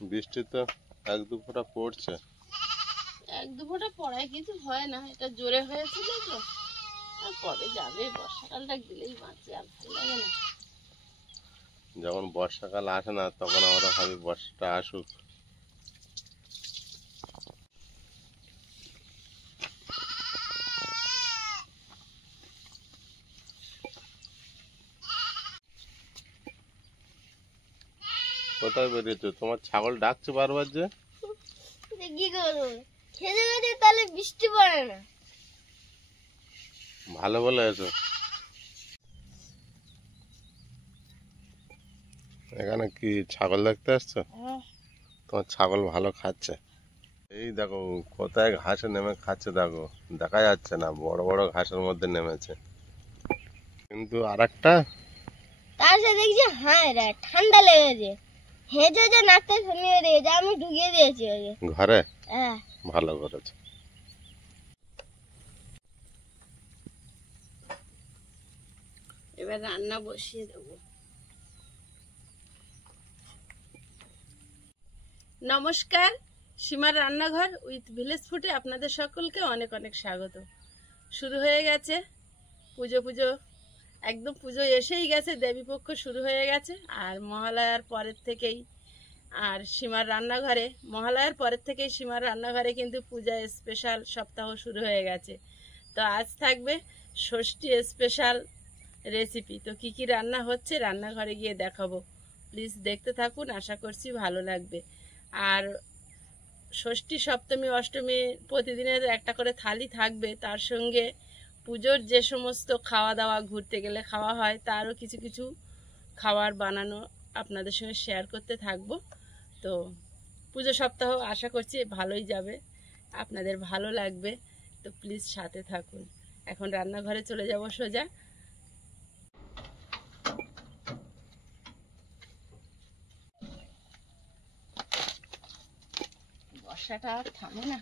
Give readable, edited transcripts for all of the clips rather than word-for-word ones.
বৃষ্টি তো এক দু ফোঁটা পড়ছে। এক দু ফোঁটা পড়ায় কিছু হয় না, এটা জোরে হয়েছিল তো। আর কবে যাবে, বর্ষাকালটা গেলেই বাঁচে, আর ভালো লাগে না। যখন বর্ষাকাল আসে না তখন আমরা ভাবি বর্ষাটা আসুক। কোথায় বেরিয়েছো? তোমার ছাগল ডাকছে বারবার যে। কি করবো, খেতে খেতে তাহলে বৃষ্টি পড়ে না। ভালো বলে এসো। এখানে কি ছাগল দেখতে আসছো? তোমার ছাগল ভালো খাচ্ছে। এই দেখো কোথায় ঘাসে নেমে খাচ্ছে, দেখো দেখা যাচ্ছে না, বড় বড় ঘাসের মধ্যে নেমেছে। কিন্তু আরেকটা তার সাথে দেখছি হ্যাঁ রে ঠান্ডা লেগেছে, হেঁটে যে নাকটা শুনিয়ে দিয়েছে, আমি ঢুকিয়ে দিয়েছি ওকে ঘরে। হ্যাঁ ভালো করেছে। এবার রান্না বসিয়ে দেবো। নমস্কার, সীমার রান্নাঘর উইথ ভিলেজ ফুডে আপনাদের সকলকে অনেক অনেক স্বাগত। শুরু হয়ে গেছে পুজো, একদম পুজো এসেই গেছে, দেবীপক্ষ শুরু হয়ে গেছে। আর মহালয়ার পরের থেকেই সীমার রান্নাঘরে কিন্তু পূজা স্পেশাল সপ্তাহ শুরু হয়ে গেছে। তো আজ থাকবে ষষ্ঠী স্পেশাল রেসিপি। তো কি কি রান্না হচ্ছে রান্নাঘরে গিয়ে দেখাবো, প্লিজ দেখতে থাকুন, আশা করছি ভালো লাগবে। আর ষষ্ঠী, সপ্তমী, অষ্টমী প্রতিদিনের একটা করে থালি থাকবে, তার সঙ্গে পুজোর যে সমস্ত খাওয়া দাওয়া ঘুরতে গেলে খাওয়া হয় তারও কিছু কিছু খাবার বানানো আপনাদের সঙ্গে শেয়ার করতে থাকবো। তো পুজো সপ্তাহ আশা করছি ভালোই যাবে, আপনাদের ভালো লাগবে। তো প্লিজ সাথে থাকুন। এখন রান্নাঘরে চলে যাব সোজা। বর্ষাটা আর থামে না।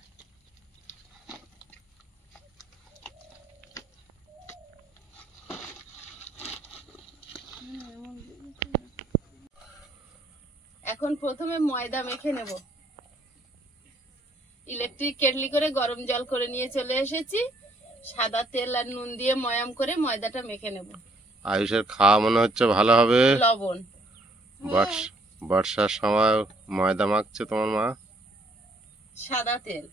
এখন প্রথমে ময়দা মেখে নেব। ইলেকট্রিক কেটলি করে গরম জল করে নিয়ে চলে এসেছি। সাদা তেল আর নুন দিয়ে ময়াম করে ময়দাটা মেখে নেব। আয়ুষের খাওয়া মনে হচ্ছে ভালো হবে। লবণ, বর্ষার সময় ময়দা মাখছে তোমার মা। সাদা তেল,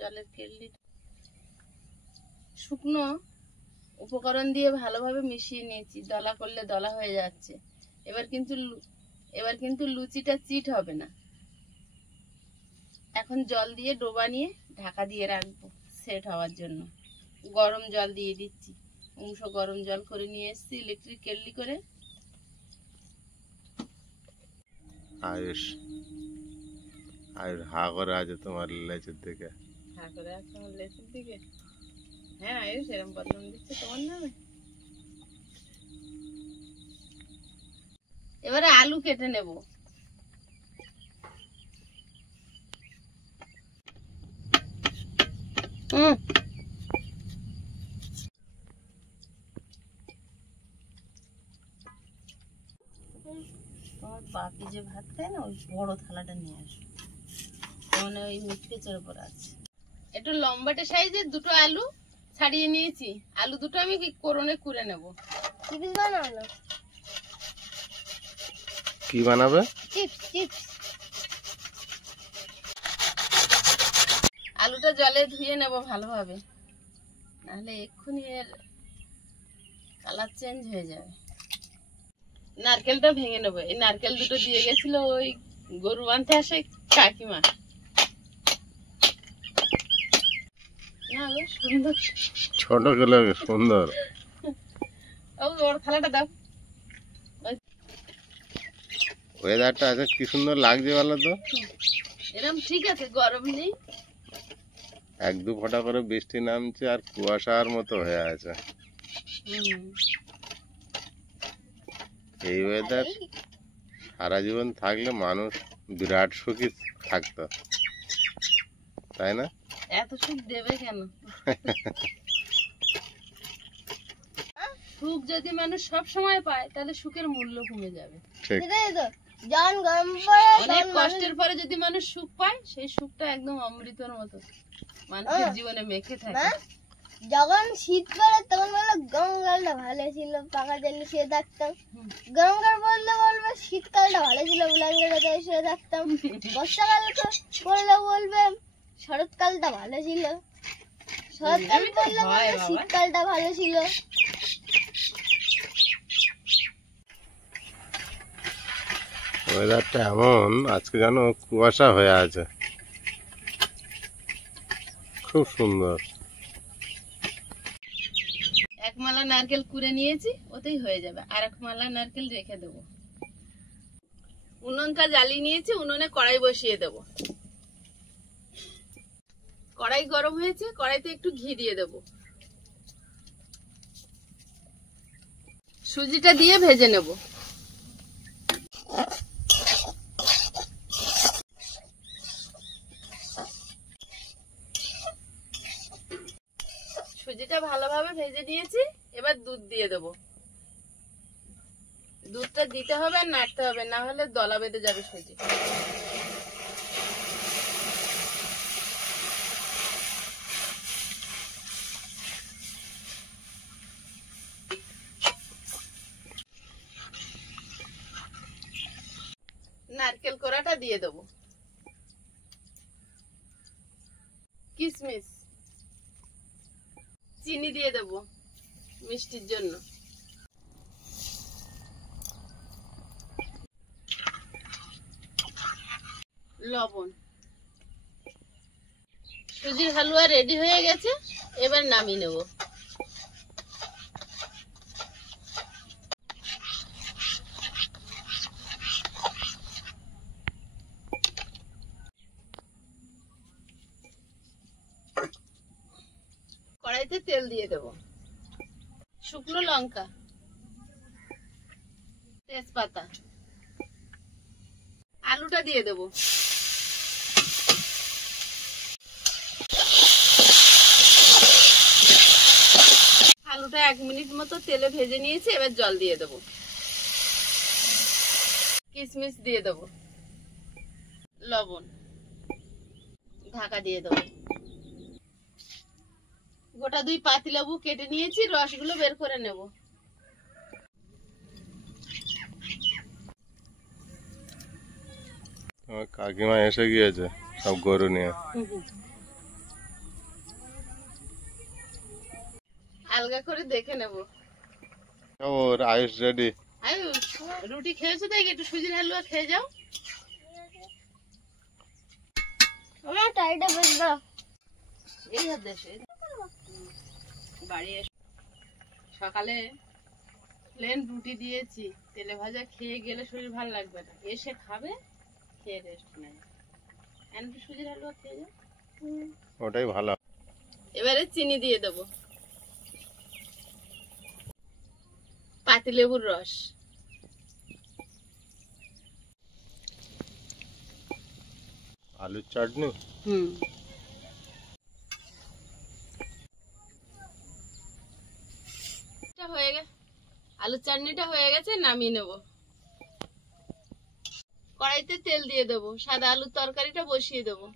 জলের কেটলি। শুকনো উপকরণ দিয়ে ভালোভাবে মিশিয়ে নিয়েছি, দলা করলে দলা হয়ে যাচ্ছে। এবার কিন্তু লুচিটা চিট হবে না। এখন জল দিয়ে ডোবা নিয়ে ঢাকা দিয়ে রাখবো সেট হওয়ার জন্য। গরম জল দিয়ে দিচ্ছি, গরম জল করে নিয়ে এসেছি ইলেকট্রিক কেটলি করে। আয়ুষ হা করে আছে তোমার লেজের দিকে। হা করে আছে আমার লেজের দিকে। হ্যাঁ আয়ুষ এরম বদনাম দিচ্ছে তোমার নামে। এবারে আলু কেটে নেব। তোমার বাপি যে ভাত খায় না, ওই বড় থালাটা নিয়ে আসো, মানে ওই মিটকেচের উপর আছে। একটু লম্বাটে সাইজের দুটো আলু ছাড়িয়ে নিয়েছি। আলু দুটো আমি কোরনে কুড়ে নেব। কি বানাবে? চিপস। আলুটা জলে ধুয়ে নেব ভালোভাবে, নাহলে এক্ষুনি এর কালার চেঞ্জ হয়ে যাবে। নারকেলটা ভেঙে নেবো। এই নারকেল দুটো দিয়ে গেছিল ওই গরু বাঁধতে আসে কাকিমা। না গো সুন্দর, ছোট গেলে সুন্দর। ওর থালাটা দাও। ওয়েদারটা আছে কি সুন্দর লাগছে বলো তো। এরকম ঠিক আছে, গরম নেই। এক দু ফোঁটা করে বৃষ্টি নামছে আর কুয়াশার মতো হয়ে আছে। এই ওয়েদার সারা জীবন থাকলে মানুষ বিরাট সুখী থাকতো, তাই না? এত সুখ দেবে কেন? সুখ যদি মানুষ সব সময় পায় তাহলে সুখের মূল্য কমে যাবে। ঠিক। সেটাই তো, যখন গরম পড়ে অনেক তখন কষ্টের পরে যদি মানুষ সুখ পায়, সেই সুখটা একদম অমৃতের মতো মানুষের জীবনে মেখে থাকে। হ্যাঁ? যখন শীত পড়ে তখন বললো গরমকালটা ভালো ছিল, পাখা চালিয়ে শুয়ে থাকতাম। গরমকাল বললে বলবে শীতকালটা ভালো ছিল, ব্ল্যাঙ্কেটে শুয়ে থাকতাম। বর্ষাকাল পড়লে বলবে শরৎকালটা ভালো ছিল, শরৎকাল পড়লে বলবে শীতকালটা ভালো ছিল। ওয়েদারটা এমন আজকে যেন কুয়াশা হয়ে আছে, খুব সুন্দর। এক মালা নারকেল কুড়ে নিয়েছি, ওতেই হয়ে যাবে। আর এক মালা নারকেল রেখে দেবো। উনুনটা জ্বালিয়ে নিয়েছি, উনুনে কড়াই বসিয়ে দেব। কড়াই গরম হয়েছে, কড়াইতে একটু ঘি দিয়ে দেব। সুজিটা দিয়ে ভেজে নেব। সুজিটা ভালোভাবে ভেজে নিয়েছি, এবার দুধ দিয়ে দেব। দুধটা দিতে হবে আর নাড়তে হবে, না হলে দলা বেঁধে যাবে সুজি। নারকেল কোড়াটা দিয়ে দেব। কিশমিশ, চিনি দিয়ে দেব মিষ্টির জন্য। লবণ। সুজির হালুয়া রেডি হয়ে গেছে, এবার নামিয়ে নেব। কড়াইতে তেল দিয়ে দেব। শুকনো লঙ্কা, তেজপাতা, আলুটা দিয়ে দেব। আলুটা 1 মিনিট মতো তেলে ভেজে নিয়েছি, এবার জল দিয়ে দেব। কিশমিশ দিয়ে দেব, লবণ, ঢাকা দিয়ে দেব। গোটা 2 পাতিলেবু কেটে নিয়েছি, রসগুলো বের করে নেব। আমার কাকিমা এসে গিয়েছে সব গরু নিয়ে। আলগা করে দেখে নেব। ওর আয়ুষ রেডি। আয়ুষ, রুটি খেয়েছো তাই একটু সুজির হালুয়া খেয়ে যাও। আমার টাইটা বেশ দাও। এই হাত দেশে বাড়ি এসে সকালে প্লেন রুটি দিয়েছি, তেলে ভাজা খেয়ে গেলে শরীর ভালো লাগবে না। এসে খাবে, খেয়ে রেস্ট নেবে। একটু সুজির হালুয়া খেয়ে যাও। ওটাই ভালো। এবারে চিনি দিয়ে দেবো, পাতিলেবুর রস, আলুর চাটনি। হয়ে গেছে, আলুর চাটনিটা হয়ে গেছে, নামিয়ে নেব। কড়াইতে তেল দিয়ে দেবো, সাদা আলুর তরকারিটা বসিয়ে দেবো।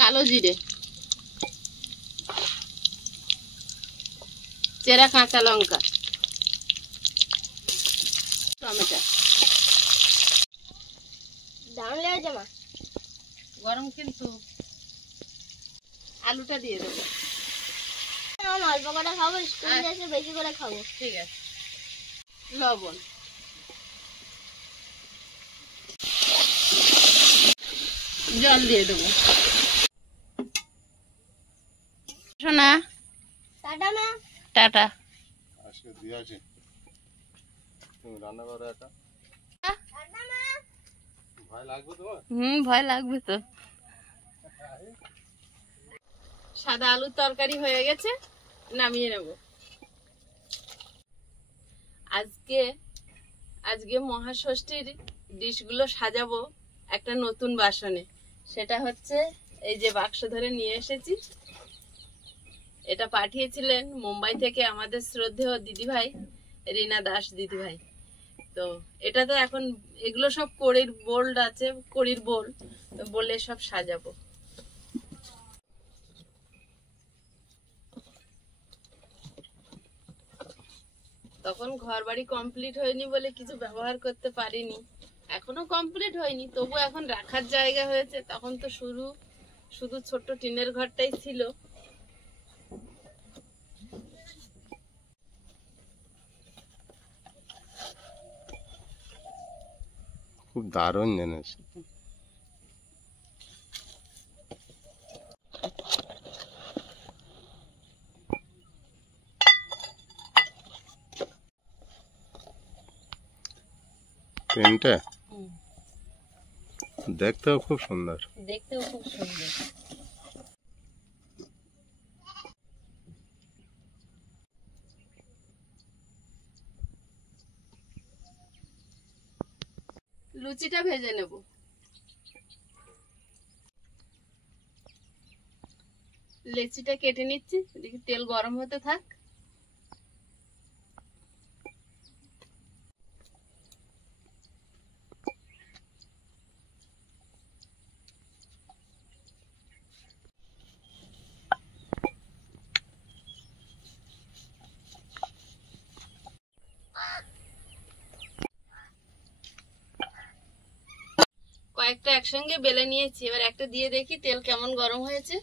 কালো জিরে, চেরা কাঁচা লঙ্কা, টমেটো। দারুণ লেগেছে মা, গরম কিন্তু। আলুটা দিয়ে দেবো। আমি অল্প করে খাবো, স্কুল এসে বেশি করে খাবো। ঠিক আছে। লবণ, জল দিয়ে দেবো। শোনা, টাটা মা। টাটা। আজকে দিয়ে আসি, তুমি রান্না করো একা। টাটা মা। ভয় লাগবে তোমার? ভয় লাগবে তো। সাদা আলুর তরকারি হয়ে গেছে, নামিয়ে নেব। আজকে আজকে মহাষষ্ঠীর ডিশগুলো সাজাবো একটা নতুন বাসনে। সেটা হচ্ছে এই যে বাক্স ধরে নিয়ে এসেছি। এটা পাঠিয়েছিলেন মুম্বাই থেকে আমাদের শ্রদ্ধেয় দিদিভাই রীনা দাস দিদিভাই। তো এটাতে এখন এগুলো সব কড়ির বোল্ড আছে, কড়ির বোল, তো বলে সব সাজাবো। তখন ঘর বাড়ি কমপ্লিট হয়নি বলে কিছু ব্যবহার করতে পারিনি, এখনো কমপ্লিট হয়নি, তবু এখন রাখার জায়গা হয়েছে। তখন তো শুধু ছোট্ট টিনের ঘরটাই ছিল। খুব দারুণ জিনিস। তিনটে দেখতেও খুব সুন্দর। দেখতেও খুব সুন্দর। লুচিটা ভেজে নেব। লেচিটা কেটে নিচ্ছি, দেখি তেল গরম হতে থাক। কয়েকটা একসঙ্গে বেলে নিয়েছি, এবার একটা দিয়ে দেখি তেল কেমন গরম হয়েছে।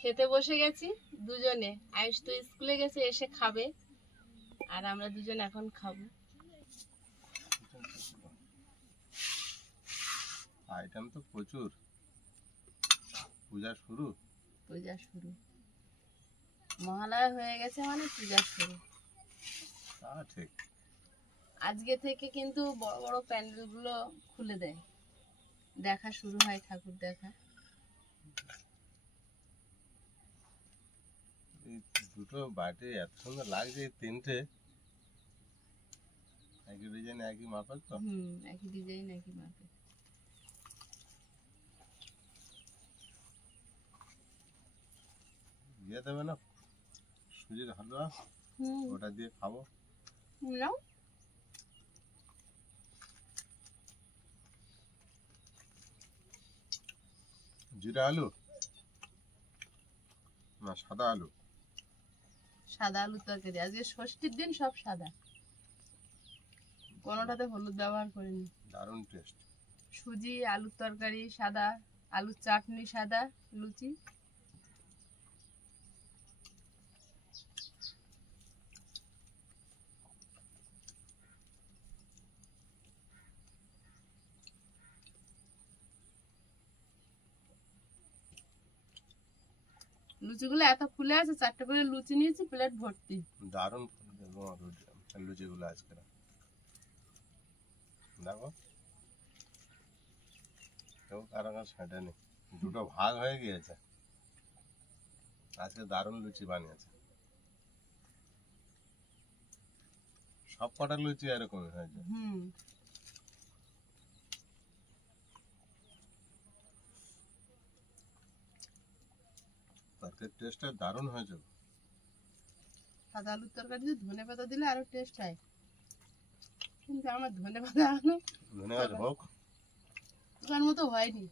খেতে বসে গেছি দুজনে। আয়ুষ তো স্কুলে গেছে, এসে খাবে, আর আমরা দুজন এখন খাবো। আইটেম তো প্রচুর। পূজা শুরু। মহালয়া হয়ে গেছে মানে পূজা শুরু। তা ঠিক। আজকে থেকে কিন্তু বড় বড় প্যান্ডেল গুলো খুলে দেয়, দেখা শুরু হয়, ঠাকুর দেখা। এই দুটো বাটি এত সুন্দর লাগছে, এই তিনটে একই ডিজাইন একই মাপের তো। একই ডিজাইন একই মাপে। দিয়ে দেবে না সুজির হালুয়া, ওটা দিয়ে খাবো। নাও। জিরা আলু না সাদা আলু? সাদা আলুর তরকারি। আজকে ষষ্ঠীর দিন সব সাদা, কোনোটাতে হলুদ ব্যবহার করিনি। দারুণ টেস্ট। সুজি, আলুর তরকারি সাদা, আলুর চাটনি সাদা, লুচি। লুচিগুলো এত ফুলে আছে, 4টে করে লুচি নিয়েছি, প্লেট ভর্তি। দারুণ লুচিগুলো আজকে দেখো, কেউ কারো সেটা নেই, দুটো ভাগ হয়ে গিয়েছে। আজকে দারুণ লুচি বানিয়েছে। সব কটা লুচি এরকমই হয়েছে। তরকারির টেস্টটা দারুণ হয়েছে। সাদা আলুর তরকারি ধনে পাতা দিলে আরো টেস্ট হয়, কিন্তু আমার ধনে পাতা এখনো ধনে গাছ হোক, দোকান মতো হয়নি।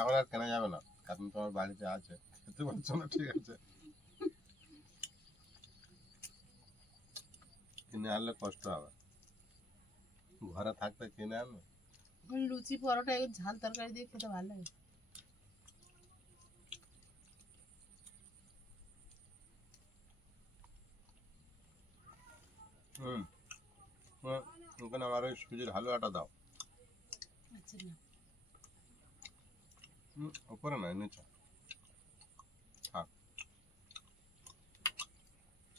এখন আর কেনা যাবে না, কারণ তোমার বাড়িতে আছে, খেতে পারছো না, ঠিক আছে, কিনে আনলে কষ্ট হবে, ঘরে থাকতে কিনে আনবে। লুচি পরোটা এই ঝাল তরকারি দিয়ে খেতে ভালো লাগে। ওখানে আমার ওই সুজির হালুয়াটা দাও। আচ্ছা না, উপরে নয়, নিচে থাক।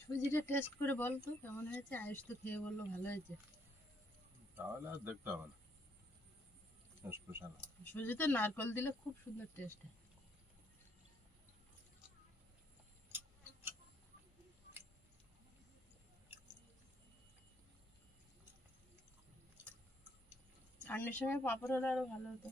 সুজিটা টেস্ট করে বল তো কেমন হয়েছে। আয়ুষ তো খেয়ে বললো ভালো হয়েছে। তাহলে আর দেখতে হবে না, স্পেশাল। সুজিতে নারকেল দিলে খুব সুন্দর টেস্ট হয়। চাটনির সঙ্গে পাঁপড় হলে আরো ভালো হতো।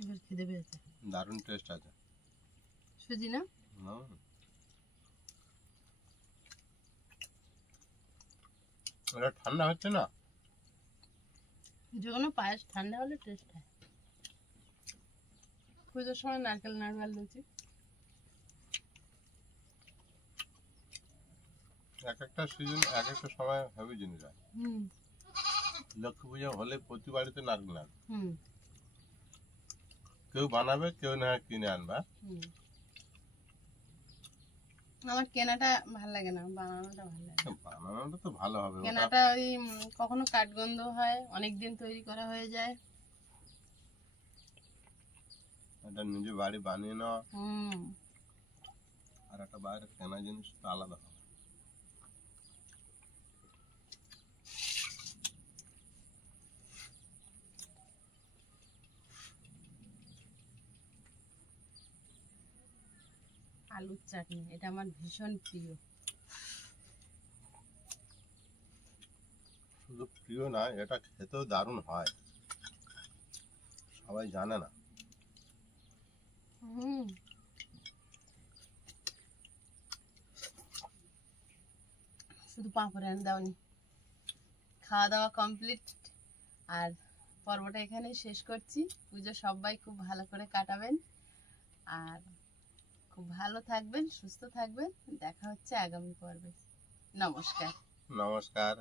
এবার খিদে পেয়েছে। দারুণ টেস্ট আছে সুজি না? এটা ঠান্ডা হচ্ছে না, যে কোনো পায়েস ঠান্ডা হলে টেস্ট হয়। পুজোর সময় নারকেল নাড়ুয়ার লুচি। এক একটা সিজন এক একটা সময় হেভি জিনিস হয়। লক্ষ্মী পুজো হলে প্রতি বাড়িতে নারকেল নাড়ু, কেউ বানাবে, কেউ না কিনে আনবে। আমার কেনাটা ভালো লাগে না, বানানোটা ভালো লাগে। বানানোটা তো ভালো হবে, কেনাটা ওই কখনো কাঠগন্ধ হয়, অনেকদিন তৈরি করা হয়ে যায়। এটা নিজে বাড়ি বানিয়ে নেওয়া আর একটা বাইরে কেনা জিনিস তো আলাদা হবে। আলুর চাটনি এটা আমার ভীষণ প্রিয়। শুধু প্রিয় না, এটা খেতেও দারুণ হয়, সবাই জানে না। শুধু পাঁপড় এনে দাওনি। খাওয়া দাওয়া কমপ্লিট, আর পর্বটা এখানেই শেষ করছি। পুজো সবাই খুব ভালো করে কাটাবেন, আর খুব ভালো থাকবেন, সুস্থ থাকবেন। দেখা হচ্ছে আগামী পর্বে। নমস্কার। নমস্কার।